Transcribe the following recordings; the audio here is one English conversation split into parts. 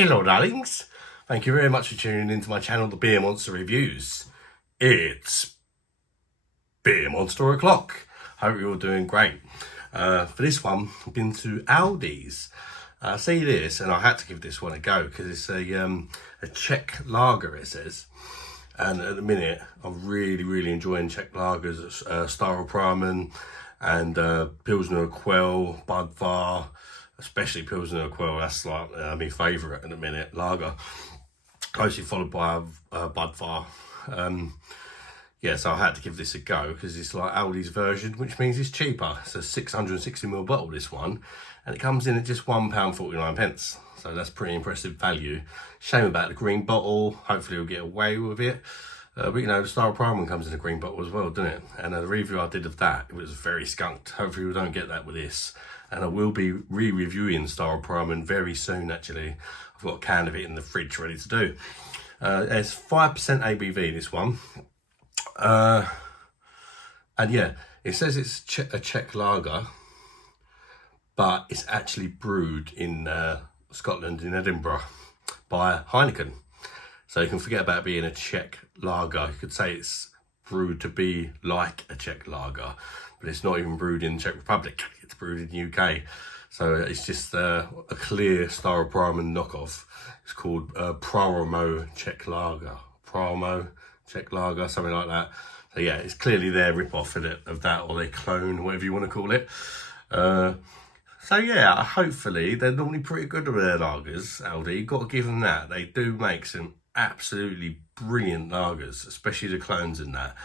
Hello darlings, thank you very much for tuning into my channel, The Beer Monster Reviews. It's Beer Monster o'clock. Hope you're all doing great. For this one, I've been to Aldi's. I see this and I had to give this one a go because it's a Czech lager, it says. And at the minute, I'm really enjoying Czech lagers, Staropramon and Pilsner Quell, Budvar. Especially Pilsner Quell, that's like my favourite in a minute, lager. Closely followed by Budvar. Yeah, so I had to give this a go because it's like Aldi's version, which means it's cheaper. It's a 660ml bottle, this one, and it comes in at just £1.49. So that's pretty impressive value. Shame about the green bottle. Hopefully we'll get away with it. But you know, the Staropramon comes in a green bottle as well, doesn't it? And the review I did of that, it was very skunked. Hopefully we don't get that with this. And I will be re-reviewing Staropramon very soon, actually. I've got a can of it in the fridge ready to do. It's 5% ABV, this one. And yeah, it says it's a Czech lager, but it's actually brewed in Scotland, in Edinburgh, by Heineken. So you can forget about being a Czech lager. You could say it's brewed to be like a Czech lager, but it's not even brewed in the Czech Republic. It's brewed in the UK. So it's just a clear Staropramon knockoff. It's called Pramo Czech Lager. Pramo Czech Lager, something like that. So yeah, it's clearly their rip-off of that, or their clone, whatever you want to call it. So yeah, hopefully they're normally pretty good with their lagers, Aldi. You've got to give them that. They do make some absolutely brilliant lagers, especially the clones in that.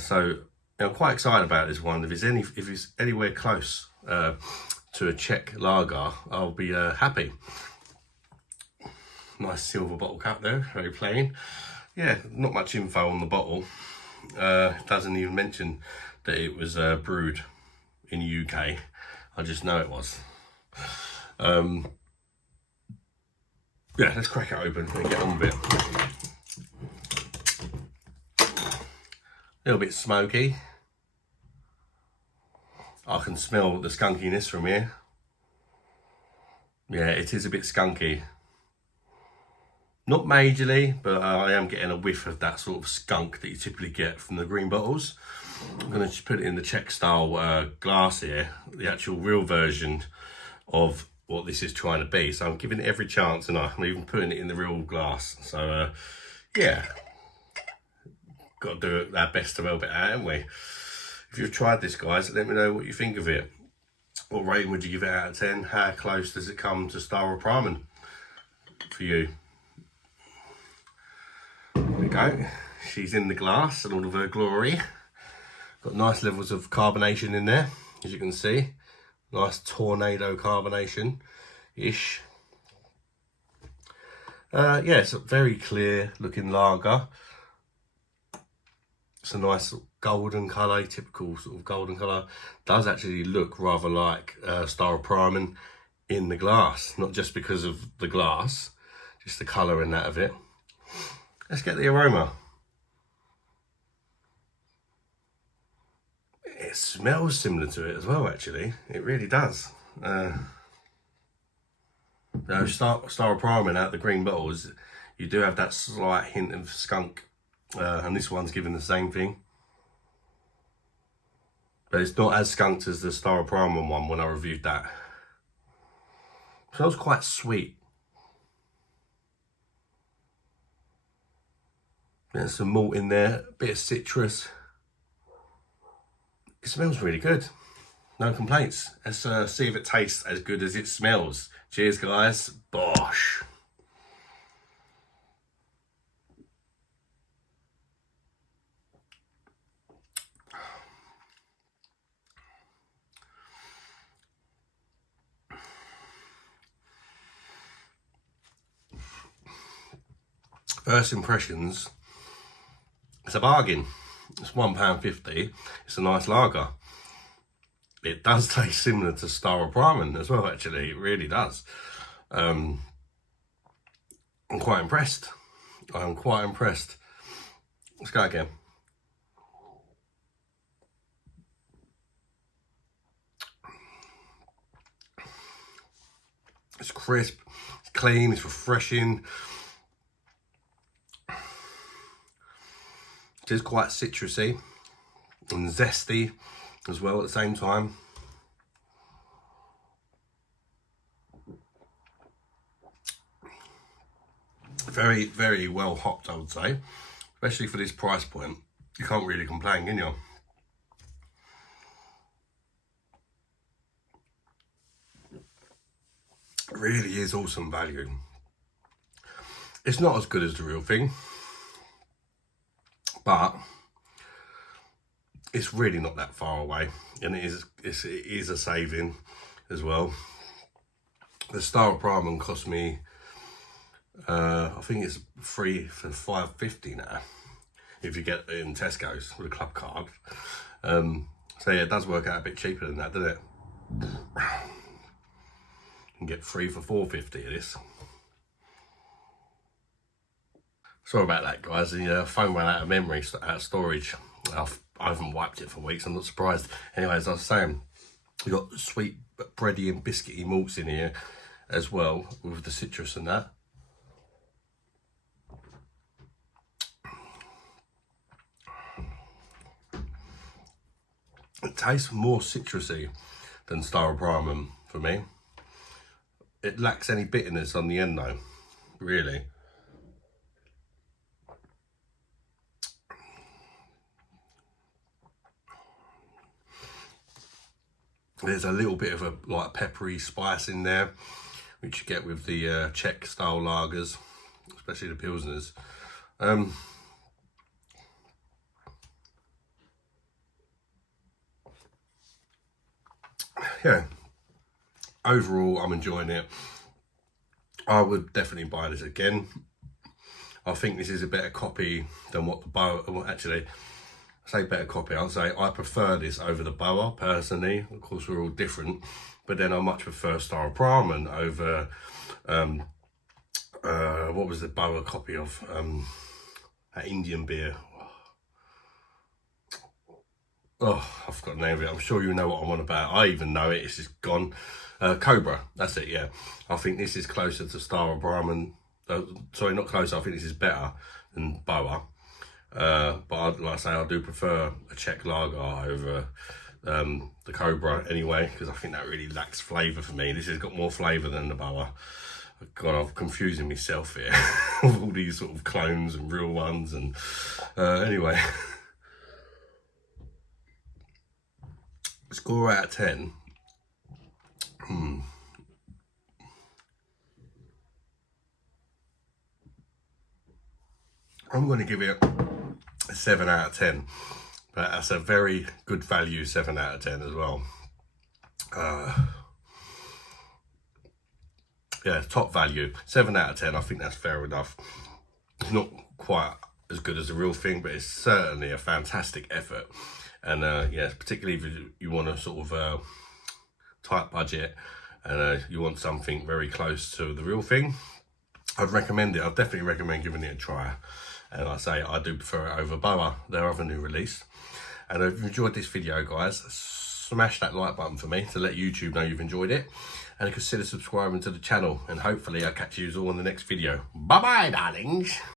So I'm quite excited about this one. If it's anywhere close to a Czech lager, I'll be happy. Nice silver bottle cap there, very plain. Yeah, not much info on the bottle. It doesn't even mention that it was brewed in the UK. I just know it was. Yeah, let's crack it open and get on with it. A little bit smoky. I can smell the skunkiness from here. Yeah, it is a bit skunky. Not majorly, but I am getting a whiff of that sort of skunk that you typically get from the green bottles. I'm going to put it in the Czech style glass here, the actual real version of what this is trying to be. So I'm giving it every chance, and I'm even putting it in the real glass. So yeah, got to do our best to help it out, haven't we? If you've tried this, guys, let me know what you think of it. What rating would you give it out of 10? How close does it come to Staropramon for you? There we go. She's in the glass and all of her glory. Got nice levels of carbonation in there, as you can see. Nice tornado carbonation-ish. Yeah, it's a very clear looking lager. It's a nice golden colour, typical sort of golden colour. Does actually look rather like Staropramon in the glass, not just because of the glass, just the colour in that of it. Let's get the aroma. It smells similar to it as well, actually. It really does. Staropramon out the green bottles, you do have that slight hint of skunk. And this one's giving the same thing. But it's not as skunked as the Staropramon one when I reviewed that. It smells quite sweet. There's some malt in there, a bit of citrus. It smells really good. No complaints. Let's see if it tastes as good as it smells. Cheers, guys. Bosh. First impressions, it's a bargain. It's £1.50. It's a nice lager. It does taste similar to Staropramon as well, actually. It really does. I'm quite impressed. I'm quite impressed. Let's go again. It's crisp, it's clean, it's refreshing. It is quite citrusy and zesty as well at the same time. Very, very well hopped, I would say, especially for this price point. You can't really complain, can you? It really is awesome value. It's not as good as the real thing, but it's really not that far away, and it is a saving as well. The Staropramon cost me, I think it's free for $5.50 now if you get it in Tesco's with a club card. So yeah, it does work out a bit cheaper than that, doesn't it? You can get free for $4.50 of this. Sorry about that, guys. The phone ran out of memory, out of storage. I haven't wiped it for weeks. I'm not surprised. Anyway, as I was saying, we've got sweet bready and biscuity malts in here as well with the citrus and that. It tastes more citrusy than Staropramon for me. It lacks any bitterness on the end though, really. There's a little bit of a like peppery spice in there, which you get with the Czech style lagers, especially the Pilsners. Yeah, overall I'm enjoying it. I would definitely buy this again. I think this is a better copy than what the Boa, well, actually, I say better copy, I'll say I prefer this over the Boa personally. Of course we're all different, but then I much prefer Staropramon over what was the Boa copy of that Indian beer. Oh, I forgot the name of it. I'm sure you know what I'm on about. I even know it. It's just gone. Cobra. That's it. Yeah. I think this is closer to Staropramon. Sorry, not closer. I think this is better than Boa. But like I say, I do prefer a Czech lager over the Cobra anyway, because I think that really lacks flavour for me. This has got more flavour than the Boa. God, I'm confusing myself here with all these sort of clones and real ones. And anyway. Score out of 10. I'm going to give it a 7 out of 10. But that's a very good value 7 out of 10 as well. Yeah, top value 7 out of 10. I think that's fair enough. It's not quite as good as the real thing, but it's certainly a fantastic effort. And yeah, particularly if you want a sort of tight budget and you want something very close to the real thing, I'd recommend it. I'd definitely recommend giving it a try. And like I say, I do prefer it over Boa, their other new release. And if you enjoyed this video, guys, smash that like button for me to let YouTube know you've enjoyed it. And consider subscribing to the channel. And hopefully I'll catch you all in the next video. Bye-bye, darlings.